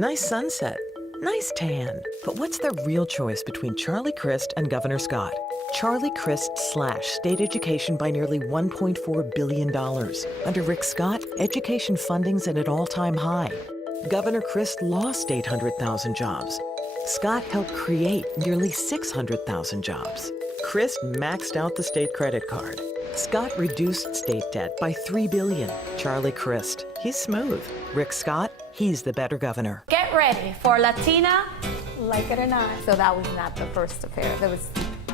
Nice sunset. Nice tan. But what's the real choice between Charlie Crist and Governor Scott? Charlie Crist slashed state education by nearly $1.4 billion. Under Rick Scott, education funding's at an all-time high. Governor Crist lost 800,000 jobs. Scott helped create nearly 600,000 jobs. Crist maxed out the state credit card. Scott reduced state debt by $3 billion. Charlie Crist, he's smooth. Rick Scott, he's the better governor. Get ready for Latina. Like it or not. So that was not the first affair. There was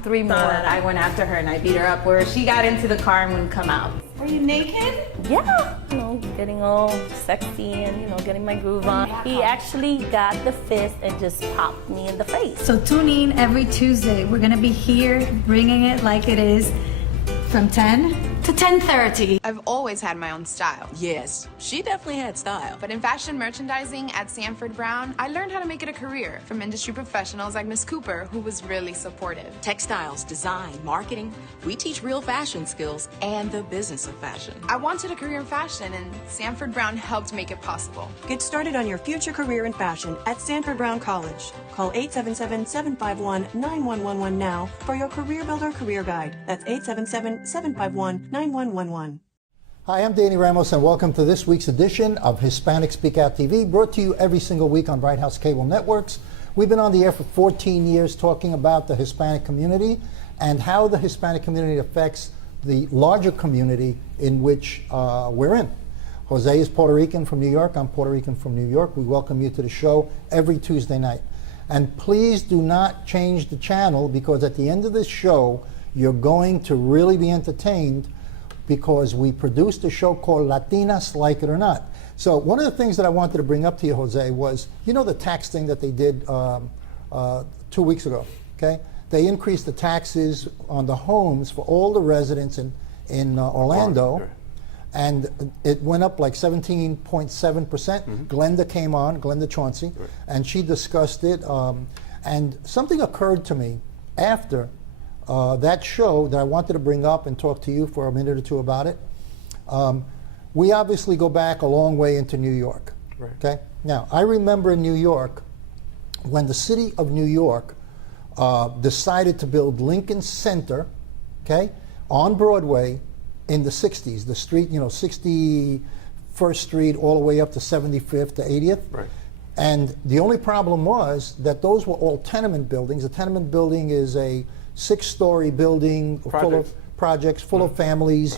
3 more. I went after her and I beat her up where she got into the car and wouldn't come out. Were you naked? Yeah, getting all sexy and, getting my groove on. He actually got the fist and just popped me in the face. So tune in every Tuesday. We're gonna be here bringing it like it is from 10 to 10:30. I've always had my own style. Yes, she definitely had style. But in fashion merchandising at Sanford Brown, I learned how to make it a career from industry professionals like Miss Cooper, who was really supportive. Textiles, design, marketing, we teach real fashion skills and the business of fashion. I wanted a career in fashion, and Sanford Brown helped make it possible. Get started on your future career in fashion at Sanford Brown College. Call 877-751-9111 now for your Career Builder Career Guide. That's 877-751-9111. Hi, I'm Danny Ramos, and welcome to this week's edition of Hispanic SpeakOut TV, brought to you every single week on Bright House Cable Networks. We've been on the air for 14 years talking about the Hispanic community and how the Hispanic community affects the larger community in which we're in. Jose is Puerto Rican from New York. I'm Puerto Rican from New York. We welcome you to the show every Tuesday night. And please do not change the channel, because at the end of this show, you're going to really be entertained, because we produced a show called Latinas Like It or Not. So one of the things that I wanted to bring up to you, Jose, was, the tax thing that they did 2 weeks ago, okay? They increased the taxes on the homes for all the residents in Orlando, and it went up like 17.7%. Glenda came on, Glenda Chauncey, and she discussed it, and something occurred to me after that show that I wanted to bring up and talk to you for a minute or two about it. We obviously go back a long way into New York. Okay. Now, I remember in New York when the city of New York decided to build Lincoln Center, okay, on Broadway in the 60s. The street, 61st Street all the way up to 75th to 80th. Right. And the only problem was that those were all tenement buildings. A tenement building is a 6-story building full of projects, full of families,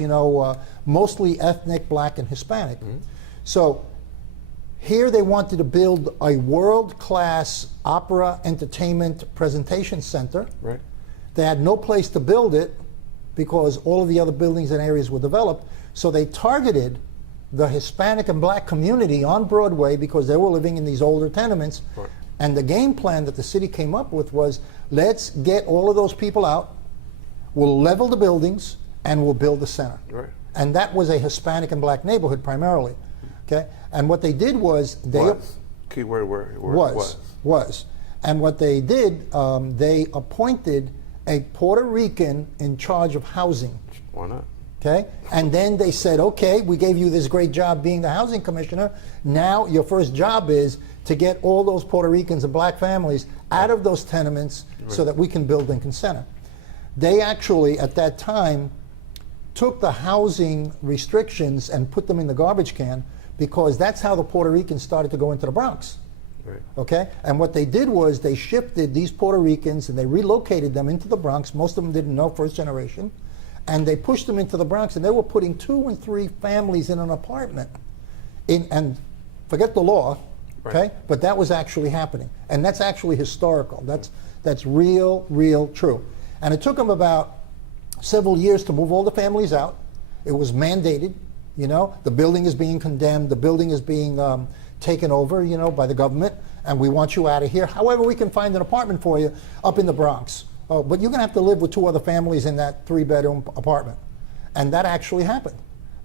mostly ethnic, black and Hispanic. So here they wanted to build a world-class opera entertainment presentation center. Right. They had no place to build it because all of the other buildings and areas were developed. So they targeted the Hispanic and black community on Broadway because they were living in these older tenements. Right. And the game plan that the city came up with was, let's get all of those people out, we'll level the buildings, and we'll build the center. Right. And that was a Hispanic and black neighborhood primarily. Okay? And what they did was keyword was. And what they did, they appointed a Puerto Rican in charge of housing. Why not? Okay? And then they said, okay, we gave you this great job being the housing commissioner. Now your first job is to get all those Puerto Ricans and black families out of those tenements so that we can build Lincoln Center. They actually, at that time, took the housing restrictions and put them in the garbage can, because that's how the Puerto Ricans started to go into the Bronx. Right. Okay? And what they did was they shifted these Puerto Ricans and they relocated them into the Bronx. Most of them didn't know, first generation. And they pushed them into the Bronx, and they were putting 2 and 3 families in an apartment. And forget the law, okay? But that was actually happening. And that's actually historical. That's real true. And it took them about several years to move all the families out. It was mandated, the building is being condemned, the building is being taken over, by the government, and we want you out of here. However, we can find an apartment for you up in the Bronx. Oh, but you're going to have to live with 2 other families in that 3-bedroom apartment. And that actually happened.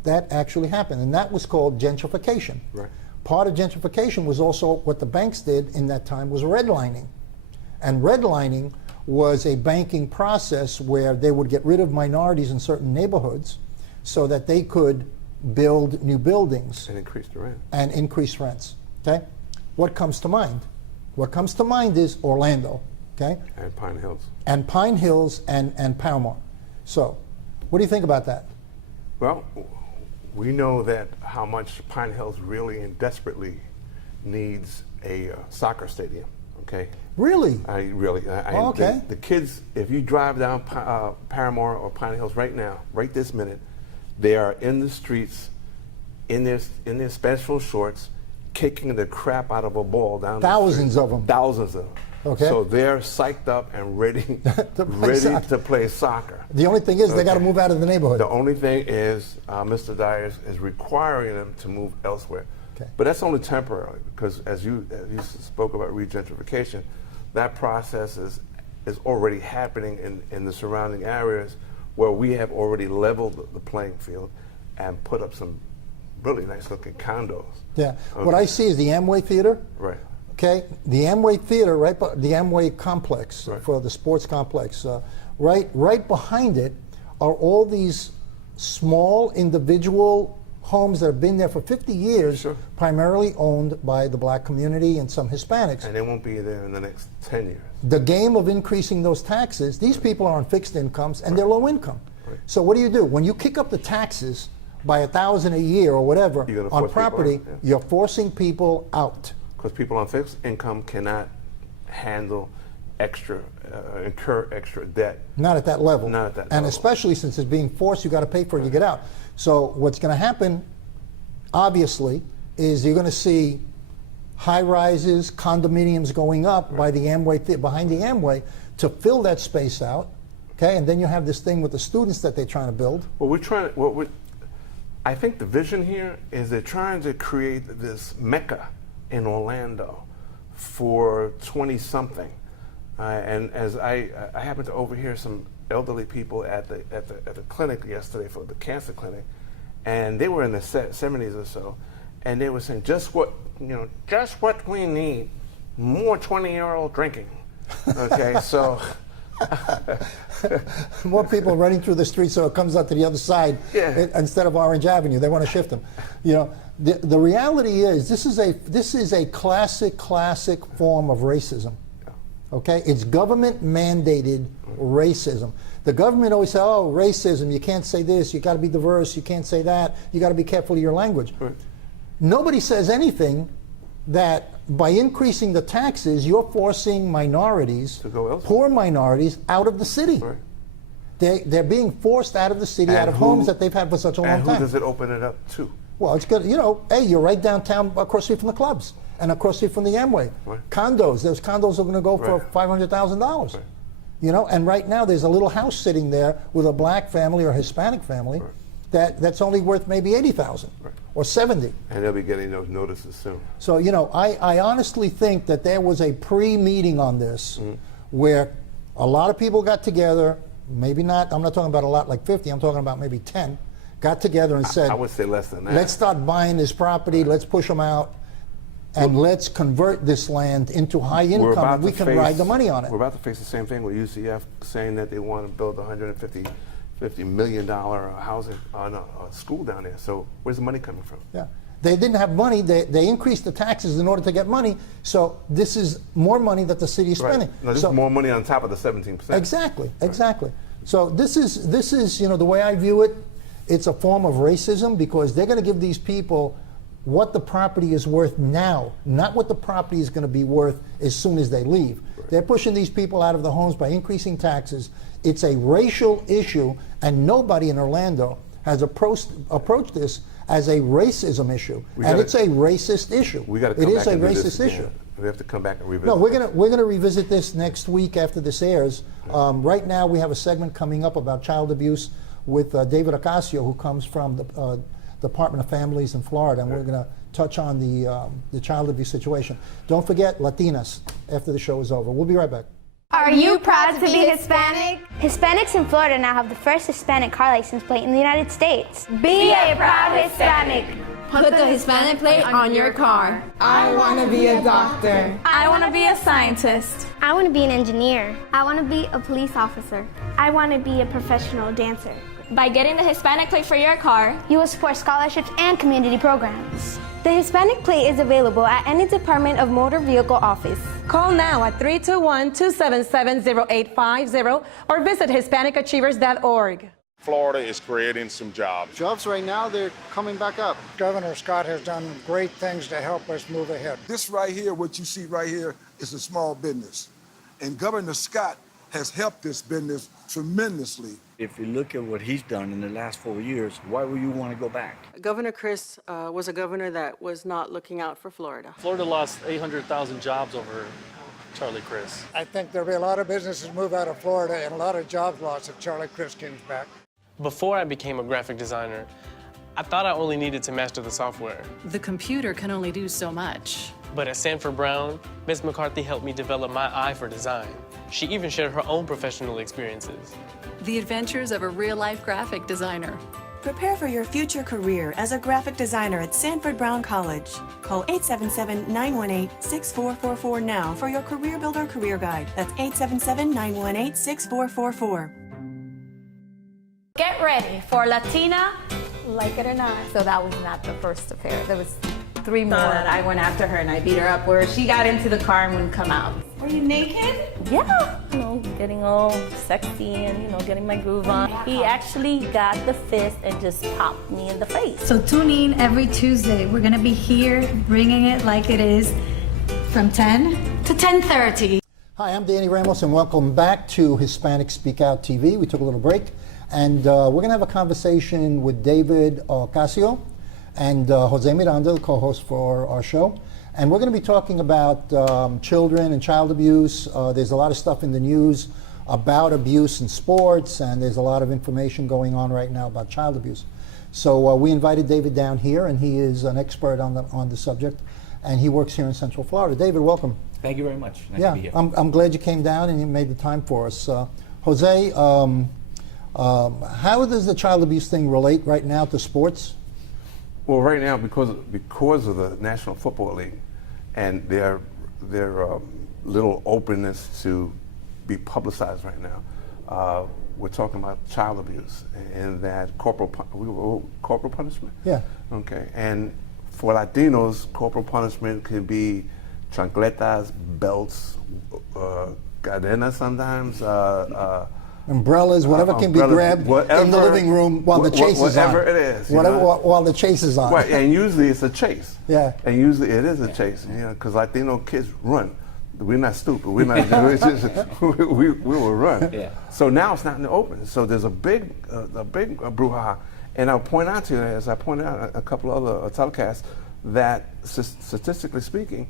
And that was called gentrification. Right. Part of gentrification was also what the banks did in that time was redlining. And redlining was a banking process where they would get rid of minorities in certain neighborhoods so that they could build new buildings. And increase the rent. And increase rents. Okay? what comes to mind? What comes to mind is Orlando, okay? And Pine Hills. And Pine Hills and Paramount. So, what do you think about that? Well, we know that how much Pine Hills really and desperately needs a soccer stadium, okay? Really? Okay. The kids, if you drive down Paramore or Pine Hills right now, right this minute, they are in the streets, in their special shorts, kicking the crap out of a ball down Thousands of them. Thousands of them. Okay. So they're psyched up and ready to play soccer. The only thing is they got to move out of the neighborhood. The only thing is Mr. Dyers is requiring them to move elsewhere. Okay. But that's only temporarily, because as you spoke about regentrification, that process is already happening in the surrounding areas where we have already leveled the playing field and put up some really nice looking condos. Yeah. Okay. What I see is the Amway Theater. Right. Okay. The Amway Theater, the Amway complex, right, for the sports complex. Right behind it are all these small individual homes that have been there for 50 years, sure, primarily owned by the black community and some Hispanics. And they won't be there in the next 10 years. The game of increasing those taxes, these people are on fixed incomes and they're low income. Right. So what do? When you kick up the taxes by $1,000 a year or whatever on property, out, yeah, you're forcing people out. Because people on fixed income cannot handle incur extra debt. Not at that level. Not at that and level. especially since it's being forced, you got to pay for it to get out. So what's going to happen, obviously, is you're going to see high rises, condominiums going up by the Amway, behind the Amway, to fill that space out. Okay, and then you have this thing with the students that they're trying to build. Well, I think the vision here is they're trying to create this mecca in Orlando for 20-something. And as I happened to overhear some elderly people at the clinic yesterday for the cancer clinic, and they were in the 70s or so, and they were saying just what we need, more 20-year-old drinking. Okay, so more people running through the street so it comes out to the other side, yeah, instead of Orange Avenue. They want to shift them. The reality is this is a classic form of racism. Okay, it's government mandated racism. The government always says, "Oh, racism! You can't say this. You got to be diverse. You can't say that. You got to be careful of your language." Right. Nobody says anything that by increasing the taxes, you're forcing minorities, to go elsewhere, poor minorities, out of the city. Right. They're being forced out of the city, out of homes that they've had for such a long time. And who does it open it up to? Well, it's good. Hey, you're right downtown, across the street from the clubs, and across the street from the Amway. Right. Condos. Those condos are going to go for $500,000. Right. And right now there's a little house sitting there with a black family or Hispanic family, right, that's only worth maybe $80,000, right, or $70,000. And they'll be getting those notices soon. So I honestly think that there was a pre-meeting on this, mm-hmm, where a lot of people got together. Maybe not. I'm not talking about a lot like 50. I'm talking about maybe 10. Got together and said, I would say less than that. Let's start buying this property. Right. Let's push them out, and let's convert this land into high income, and we can ride the money on it. We're about to face the same thing with UCF saying that they want to build $150 million housing on a school down there. So where's the money coming from? Yeah, they didn't have money. They increased the taxes in order to get money. So this is more money that the city is spending. Right. No, this is more money on top of the 17%. Exactly. So this is the way I view it. It's a form of racism because they're going to give these people what the property is worth now, not what the property is going to be worth as soon as they leave. Right. They're pushing these people out of the homes by increasing taxes. It's a racial issue, and nobody in Orlando has approached this as a racism issue, it's a racist issue. It is a racist issue. We have to come back and revisit. No, we're gonna revisit this next week after this airs. Right now, we have a segment coming up about child abuse with David Ocasio, who comes from the Department of Families in Florida, and we're going to touch on the child abuse situation. Don't forget Latinas after the show is over. We'll be right back. Are you proud to be Hispanic? Hispanics in Florida now have the first Hispanic car license plate in the United States. Be a proud Hispanic. Put the Hispanic plate on your car. I want to be a doctor. I want to be a scientist. I want to be an engineer. I want to be a police officer. I want to be a professional dancer. By getting the Hispanic plate for your car, you will support scholarships and community programs. The Hispanic plate is available at any Department of Motor Vehicle office. Call now at 321-277-0850 or visit HispanicAchievers.org. Florida is creating some jobs. Jobs right now, they're coming back up. Governor Scott has done great things to help us move ahead. This right here, what you see right here, is a small business. And Governor Scott has helped this business tremendously. If you look at what he's done in the last 4 years, why would you want to go back? Governor Chris was a governor that was not looking out for Florida. Florida lost 800,000 jobs over Charlie Crist. I think there'll be a lot of businesses move out of Florida and a lot of jobs lost if Charlie Crist comes back. Before I became a graphic designer, I thought I only needed to master the software. The computer can only do so much. But at Sanford Brown, Ms. McCarthy helped me develop my eye for design. She even shared her own professional experiences. The adventures of a real-life graphic designer. Prepare for your future career as a graphic designer at Sanford Brown College. Call 877-918-6444 now for your Career Builder Career Guide. That's 877-918-6444. Get ready for Latina, Like It or Not. So that was not the first affair. There was 3 more. I went after her and I beat her up where she got into the car and wouldn't come out. Were you naked? Yeah. Getting all sexy and, getting my groove on. He actually got the fist and just popped me in the face. So tune in every Tuesday. We're going to be here bringing it like it is from 10 to 10:30. Hi, I'm Danny Ramos, and welcome back to Hispanic SpeakOut TV. We took a little break, and we're going to have a conversation with David Ocasio and Jose Miranda, the co-host for our show. And we're going to be talking about children and child abuse. There's a lot of stuff in the news about abuse in sports, and there's a lot of information going on right now about child abuse. So we invited David down here, and he is an expert on the subject, and he works here in Central Florida. David, welcome. Thank you very much. Nice yeah, to be here. I'm glad you came down and you made the time for us. Jose, how does the child abuse thing relate right now to sports? Well, right now, because of the National Football League and their little openness to be publicized right now, we're talking about child abuse and that corporal punishment. Yeah. Okay. And for Latinos, corporal punishment can be chancletas, belts, cadenas sometimes. Umbrellas, whatever can be grabbed in the living room while the chase is on. Whatever it is. While the chase is on. Right, and usually it's a chase. Yeah. And usually it is a chase, because Latino kids run. We're not stupid. We're not. we will run. Yeah. So now it's not in the open. So there's a big brouhaha. And I'll point out to you, as I pointed out a couple other telecasts, that statistically speaking,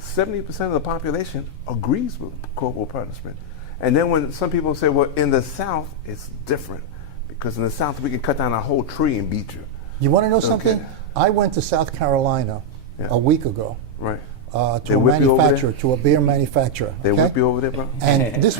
70% of the population agrees with corporal punishment. And then when some people say, well, in the South, it's different. Because in the South, we can cut down a whole tree and beat you. You want to know something? I went to South Carolina a week ago. Right. To a manufacturer, to a beer manufacturer. They whip you over there, bro? And this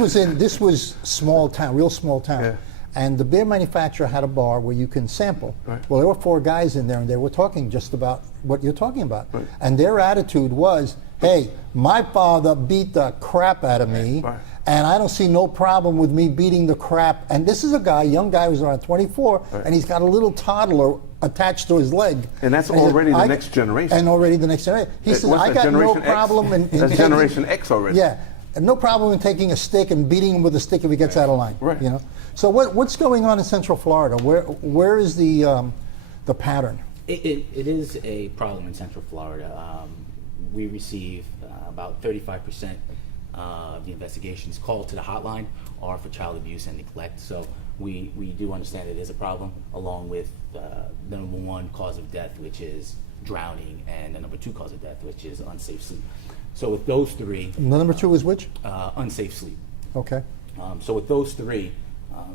was small town, real small town. Yeah. And the beer manufacturer had a bar where you can sample. Right. Well, there were 4 guys in there, and they were talking just about what you're talking about. Right. And their attitude was, hey, my father beat the crap out of me, and I don't see no problem with me beating the crap. And this is a guy, young guy who's around 24, and he's got a little toddler attached to his leg. And that's already the next generation. And already the next generation. He says, I got no problem in that's Generation X already. Yeah. And no problem in taking a stick and beating him with a stick if he gets out of line. Right. So what's going on in Central Florida? Where is the pattern? It is a problem in Central Florida. We receive about 35% of the investigations called to the hotline are for child abuse and neglect. So we do understand it is a problem, along with the number 1 cause of death, which is drowning, and the number 2 cause of death, which is unsafe sleep. So with those 3... The number 2 is which? Unsafe sleep. Okay. So with those 3,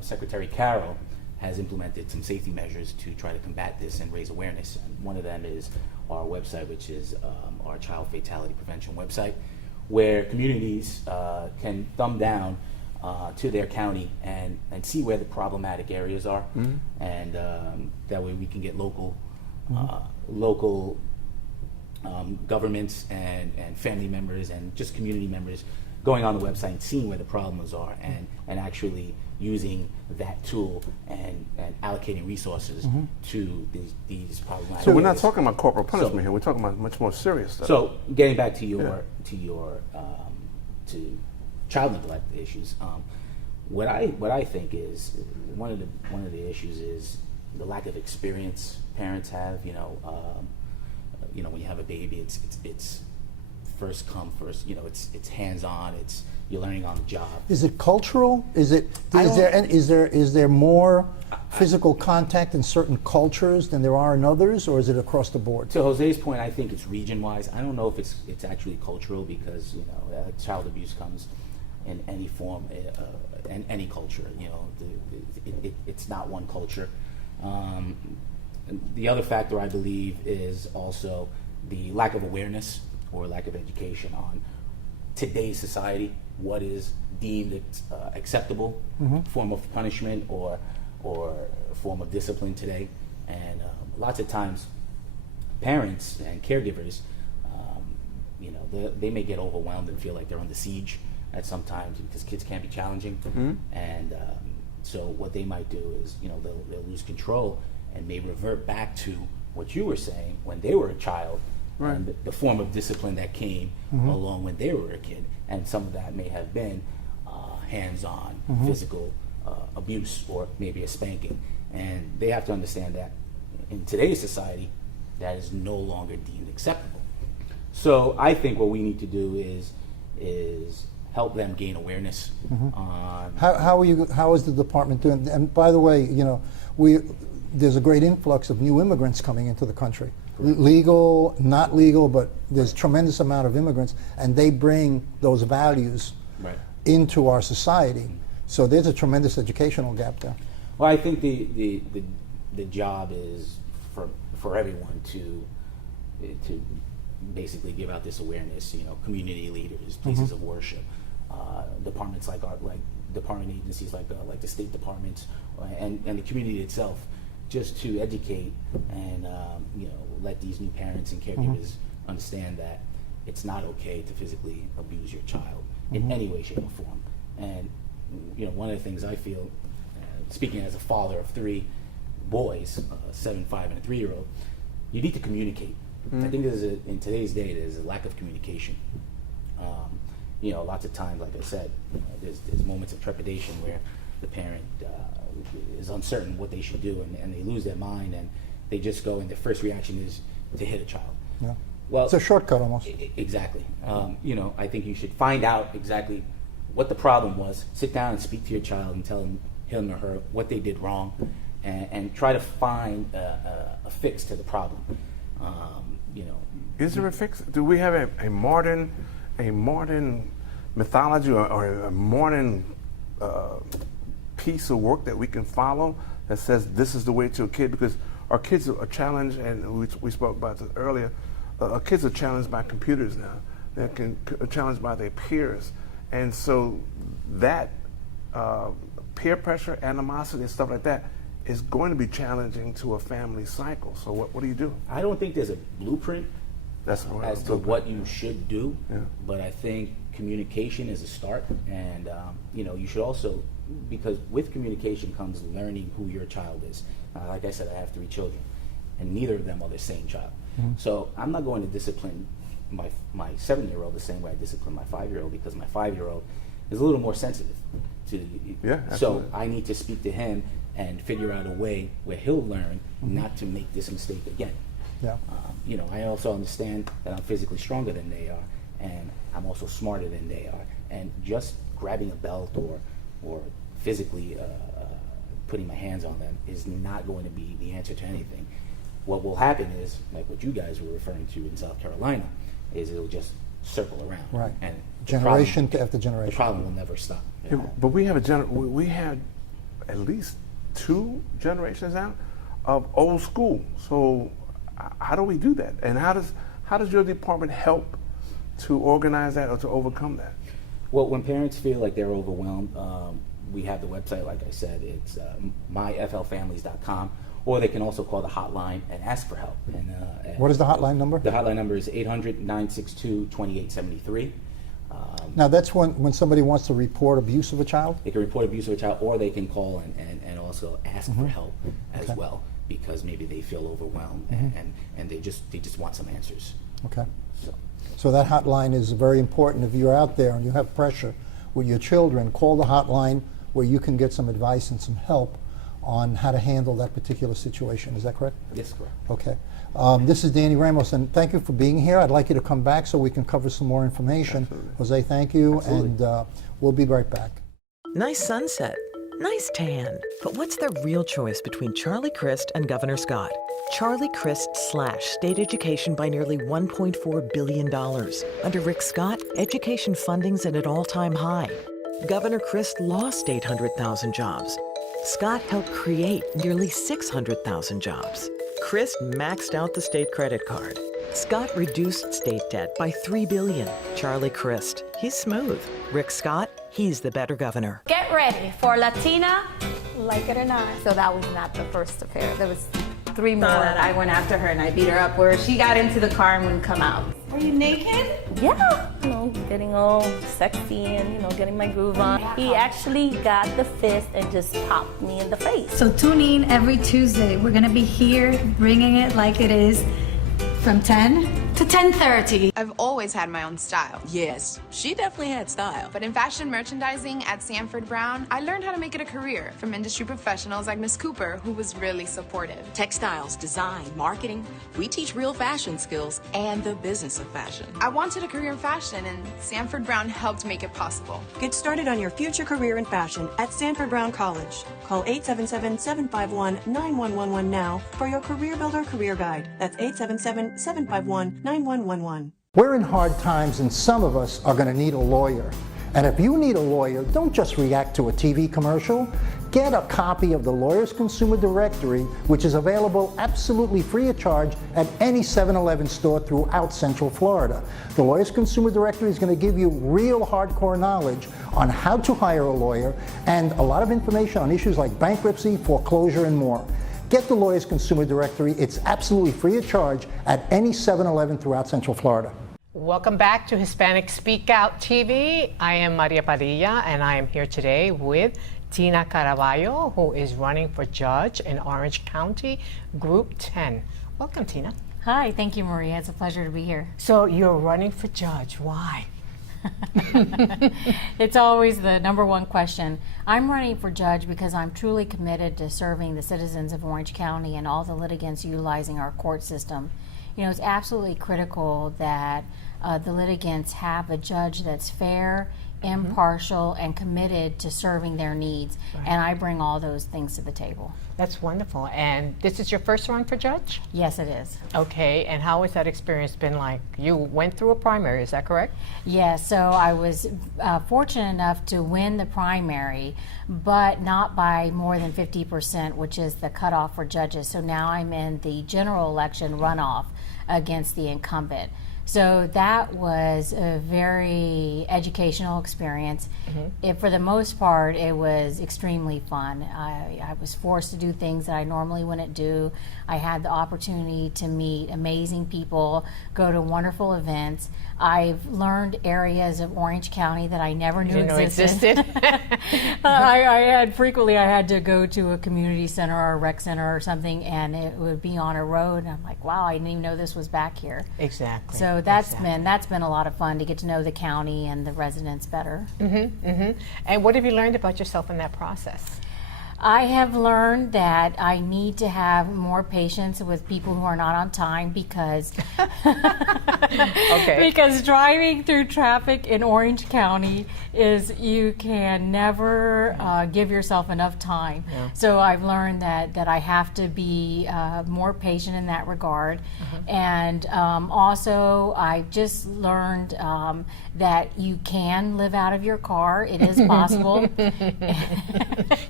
Secretary Carroll has implemented some safety measures to try to combat this and raise awareness. And one of them is our website, which is our child fatality prevention website, where communities can thumb down to their county and see where the problematic areas are, and that way we can get local governments and family members and just community members going on the website and seeing where the problems are, and actually using that tool and allocating resources to these problematic So we're areas. not talking about corporal punishment here. We're talking about much more serious stuff. So getting back to your to child neglect issues, what I think is one of the issues is the lack of experience parents have. When you have a baby, it's first come first. It's hands on. It's you're learning on the job. Is it cultural? Is there more physical contact in certain cultures than there are in others, or is it across the board? To Jose's point, I think it's region-wise. I don't know if it's actually cultural, because child abuse comes in any form, in any culture. It's not one culture. The other factor, I believe, is also the lack of awareness or lack of education on today's society, what is deemed acceptable form of punishment or form of discipline today. And lots of times parents and caregivers, they may get overwhelmed and feel like they're under siege at some times, because kids can be challenging. And so what they might do is they'll lose control and may revert back to what you were saying when they were a child, and the form of discipline that came along when they were a kid. And some of that may have been hands-on physical abuse, or maybe a spanking. And they have to understand that in today's society, that is no longer deemed acceptable. So I think what we need to do is help them gain awareness on How is the department doing? And by the way, there's a great influx of new immigrants coming into the country. Legal, not legal, but there's tremendous amount of immigrants, and they bring those values into our society. So there's a tremendous educational gap there. Well, I think the job is for everyone to basically give out this awareness. Community leaders, places of worship, departments like department agencies like the State Department, and the community itself, just to educate and let these new parents and caregivers understand that it's not okay to physically abuse your child in any way, shape, or form. And one of the things I feel, speaking as a father of 3 boys, 7, 5, and a 3-year-old, you need to communicate. I think in today's day, there's a lack of communication. Lots of times, like I said, there's moments of trepidation where the parent is uncertain what they should do, and they lose their mind, and they just go, and their first reaction is to hit a child. Yeah. Well, it's a shortcut almost. Exactly. I think you should find out exactly what the problem was, sit down and speak to your child and tell him or her what they did wrong, and try to find a fix to the problem. Is there a fix? Do we have a modern mythology or a modern piece of work that we can follow that says this is the way to a kid? Because our kids are challenged, and we spoke about this earlier. Our kids are challenged by computers now. They're challenged by their peers, and so that peer pressure, animosity, and stuff like that is going to be challenging to a family cycle. So what do you do? I don't think there's a blueprint as to what you should do, but I think communication is a start, and you should also, because with communication comes learning who your child is. Like I said, I have 3 children, and neither of them are the same child. So I'm not going to discipline my 7-year-old the same way I discipline my 5-year-old, because my 5-year-old is a little more sensitive to. So I need to speak to him and figure out a way where he'll learn not to make this mistake again. Yeah. I also understand that I'm physically stronger than they are, and I'm also smarter than they are. And just grabbing a belt or physically putting my hands on them is not going to be the answer to anything. What will happen is, like what you guys were referring to in South Carolina, is it'll just circle around. Right. And Generation after generation. The problem will never stop. But we have we had at least 2 generations now of old school. So how do we do that? And how does your department help to organize that or to overcome that? Well, when parents feel like they're overwhelmed, we have the website, like I said, it's myflfamilies.com, or they can also call the hotline and ask for help. And what is the hotline number? The hotline number is 800-962-2873. Now that's when somebody wants to report abuse of a child? They can report abuse of a child, or they can call and also ask for help as well, because maybe they feel overwhelmed and they just want some answers. Okay. So that hotline is very important. If you're out there and you have pressure with your children, call the hotline where you can get some advice and some help on how to handle that particular situation. Is that correct? Yes, correct. Okay. This is Danny Ramos, and thank you for being here. I'd like you to come back so we can cover some more information. Absolutely. Jose, thank you, Absolutely. and we'll be right back. Nice sunset, nice tan. But what's the real choice between Charlie Crist and Governor Scott? Charlie Crist slashed state education by nearly $1.4 billion. Under Rick Scott, education funding's at an all-time high. Governor Crist lost 800,000 jobs. Scott helped create nearly 600,000 jobs. Crist maxed out the state credit card. Scott reduced state debt by $3 billion. Charlie Crist, he's smooth. Rick Scott, he's the better governor. Get ready for Latina. Like it or not. So that was not the first affair. There was 3 more. That I went after her and I beat her up where she got into the car and wouldn't come out. Were you naked? Yeah, getting all sexy and, getting my groove on. He actually got the fist and just popped me in the face. So tune in every Tuesday. We're going to be here bringing it like it is from 10 to 10:30. I've always had my own style. Yes, she definitely had style. But in fashion merchandising at Sanford Brown, I learned how to make it a career from industry professionals like Miss Cooper, who was really supportive. Textiles, design, marketing. We teach real fashion skills and the business of fashion. I wanted a career in fashion, and Sanford Brown helped make it possible. Get started on your future career in fashion at Sanford Brown College. Call 877-751-9111 now for your Career Builder Career Guide. That's 877-751-9111. We're in hard times, and some of us are going to need a lawyer. And if you need a lawyer, don't just react to a TV commercial. Get a copy of the Lawyers Consumer Directory, which is available absolutely free of charge at any 7-Eleven store throughout Central Florida. The Lawyers Consumer Directory is going to give you real hardcore knowledge on how to hire a lawyer and a lot of information on issues like bankruptcy, foreclosure, and more. Get the Lawyers Consumer Directory. It's absolutely free of charge at any 7-Eleven throughout Central Florida. Welcome back to Hispanic SpeakOut TV. I am Maria Padilla, and I am here today with Tina Caraballo, who is running for judge in Orange County, Group 10. Welcome, Tina. Hi, thank you, Maria. It's a pleasure to be here. So you're running for judge. Why? It's always the number one question. I'm running for judge because I'm truly committed to serving the citizens of Orange County and all the litigants utilizing our court system. It's absolutely critical that the litigants have a judge that's fair, impartial, and committed to serving their needs. Right. And I bring all those things to the table. That's wonderful. And this is your first run for judge? Yes, it is. Okay, and how has that experience been like? You went through a primary, is that correct? Yes, so I was fortunate enough to win the primary, but not by more than 50%, which is the cutoff for judges. So now I'm in the general election runoff against the incumbent. So that was a very educational experience. For the most part, it was extremely fun. I was forced to do things that I normally wouldn't do. I had the opportunity to meet amazing people, go to wonderful events. I've learned areas of Orange County that I never knew existed. I had to go to a community center or a rec center or something, and it would be on a road, and I'm like, wow, I didn't even know this was back here. Exactly. So that's been a lot of fun to get to know the county and the residents better. And what have you learned about yourself in that process? I have learned that I need to have more patience with people who are not on time because because driving through traffic in Orange County is you can never give yourself enough time. So I've learned that I have to be more patient in that regard. And also I've just learned that you can live out of your car. It is possible.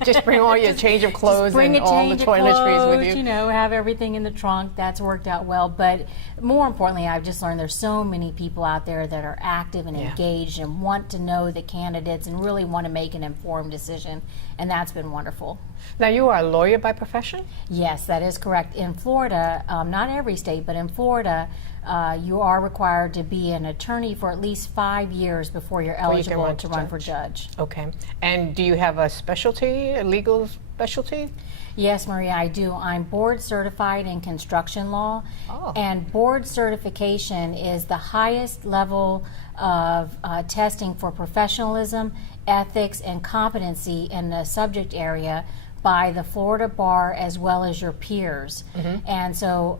Just bring all brought you a change of clothes bring and a all the change of toiletries with clothes, you. have everything in the trunk. That's worked out well. But more importantly, I've just learned there's so many people out there that are active and engaged and want to know the candidates and really want to make an informed decision. And that's been wonderful. Now, you are a lawyer by profession? Yes, that is correct. In Florida, not every state, but in Florida, you are required to be an attorney for at least 5 years before you're eligible to run for judge. Okay. And do you have a specialty, a legal specialty? Yes, Maria, I do. I'm board certified in construction law, and board certification is the highest level of testing for professionalism, ethics, and competency in the subject area by the Florida Bar as well as your peers. And so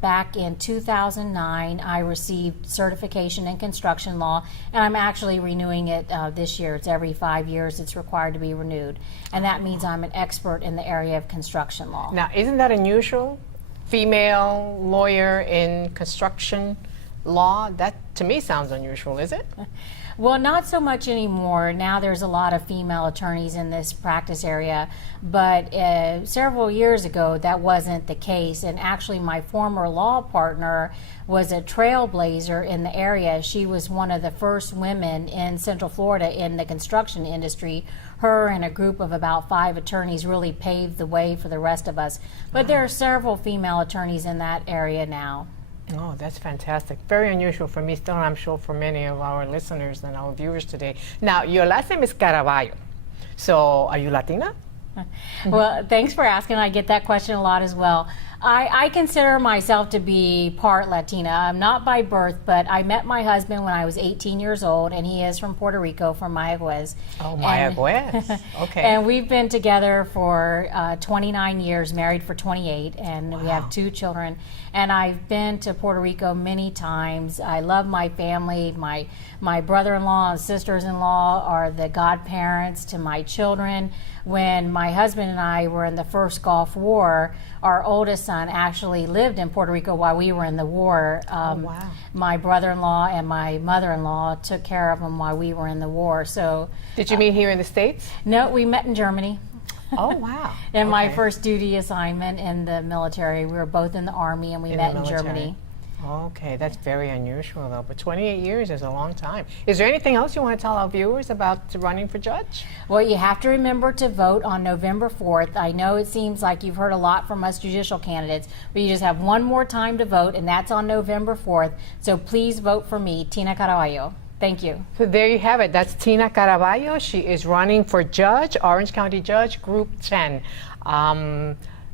back in 2009, I received certification in construction law, and I'm actually renewing it this year. It's every 5 years it's required to be renewed. And that means I'm an expert in the area of construction law. Now, isn't that unusual? Female lawyer in construction law? That, to me, sounds unusual, is it? Well, not so much anymore. Now there's a lot of female attorneys in this practice area, but several years ago that wasn't the case. And actually my former law partner was a trailblazer in the area. She was one of the first women in Central Florida in the construction industry. Her and a group of about 5 attorneys really paved the way for the rest of us. But there are several female attorneys in that area now. Oh, that's fantastic. Very unusual for me still, and I'm sure for many of our listeners and our viewers today. Now, your last name is Caraballo. So, are you Latina? Well, thanks for asking. I get that question a lot as well. I consider myself to be part Latina. I'm not by birth, but I met my husband when I was 18 years old, and he is from Puerto Rico, from Mayagüez. Oh, Mayagüez. Okay. And we've been together for 29 years, married for 28, and we have 2 children. And I've been to Puerto Rico many times. I love my family. My brother-in-law and sisters-in-law are the godparents to my children. When my husband and I were in the first Gulf War, our oldest son actually lived in Puerto Rico while we were in the war. My brother-in-law and my mother-in-law took care of him while we were in the war. So, did you meet here in the States? No, we met in Germany. Oh, wow. In my first duty assignment in the military. We were both in the Army, and we met in Germany. Okay, that's very unusual, though. But 28 years is a long time. Is there anything else you want to tell our viewers about running for judge? Well, you have to remember to vote on November 4th. I know it seems like you've heard a lot from us judicial candidates, but you just have one more time to vote, and that's on November 4th. So please vote for me, Tina Caraballo. Thank you. So there you have it. That's Tina Caraballo. She is running for judge, Orange County Judge, Group 10.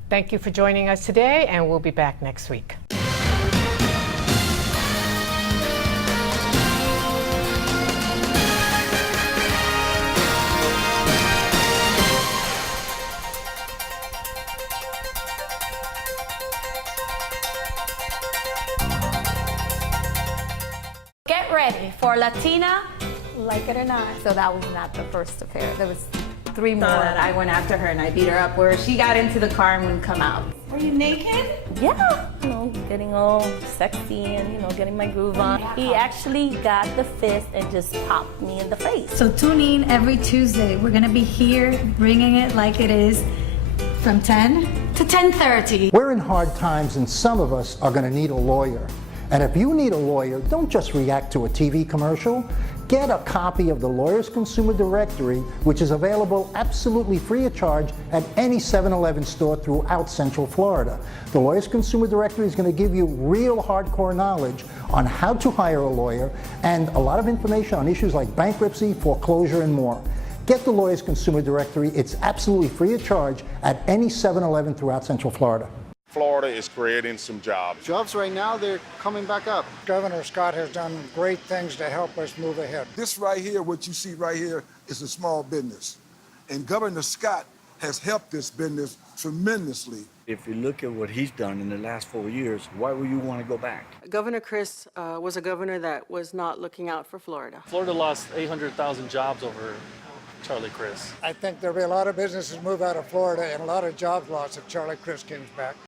Thank you for joining us today, and we'll be back next week. Get ready for Latina. Like it or not. So that was not the first affair. There was 3 more. I went after her and I beat her up where she got into the car and wouldn't come out. Were you naked? Yeah. Getting all sexy and, getting my groove on. He actually got the fist and just popped me in the face. So tune in every Tuesday. We're going to be here bringing it like it is from 10 to 10:30. We're in hard times, and some of us are going to need a lawyer. And if you need a lawyer, don't just react to a TV commercial. Get a copy of the Lawyers Consumer Directory, which is available absolutely free of charge at any 7-Eleven store throughout Central Florida. The Lawyers Consumer Directory is going to give you real hardcore knowledge on how to hire a lawyer and a lot of information on issues like bankruptcy, foreclosure, and more. Get the Lawyers Consumer Directory. It's absolutely free of charge at any 7-Eleven throughout Central Florida. Florida is creating some jobs. Jobs right now, they're coming back up. Governor Scott has done great things to help us move ahead. This right here, what you see right here, is a small business. And Governor Scott has helped this business tremendously. If you look at what he's done in the last 4 years, why would you want to go back? Governor Chris was a governor that was not looking out for Florida. Florida lost 800,000 jobs over Charlie Crist. I think there'll be a lot of businesses move out of Florida and a lot of jobs lost if Charlie Crist comes back.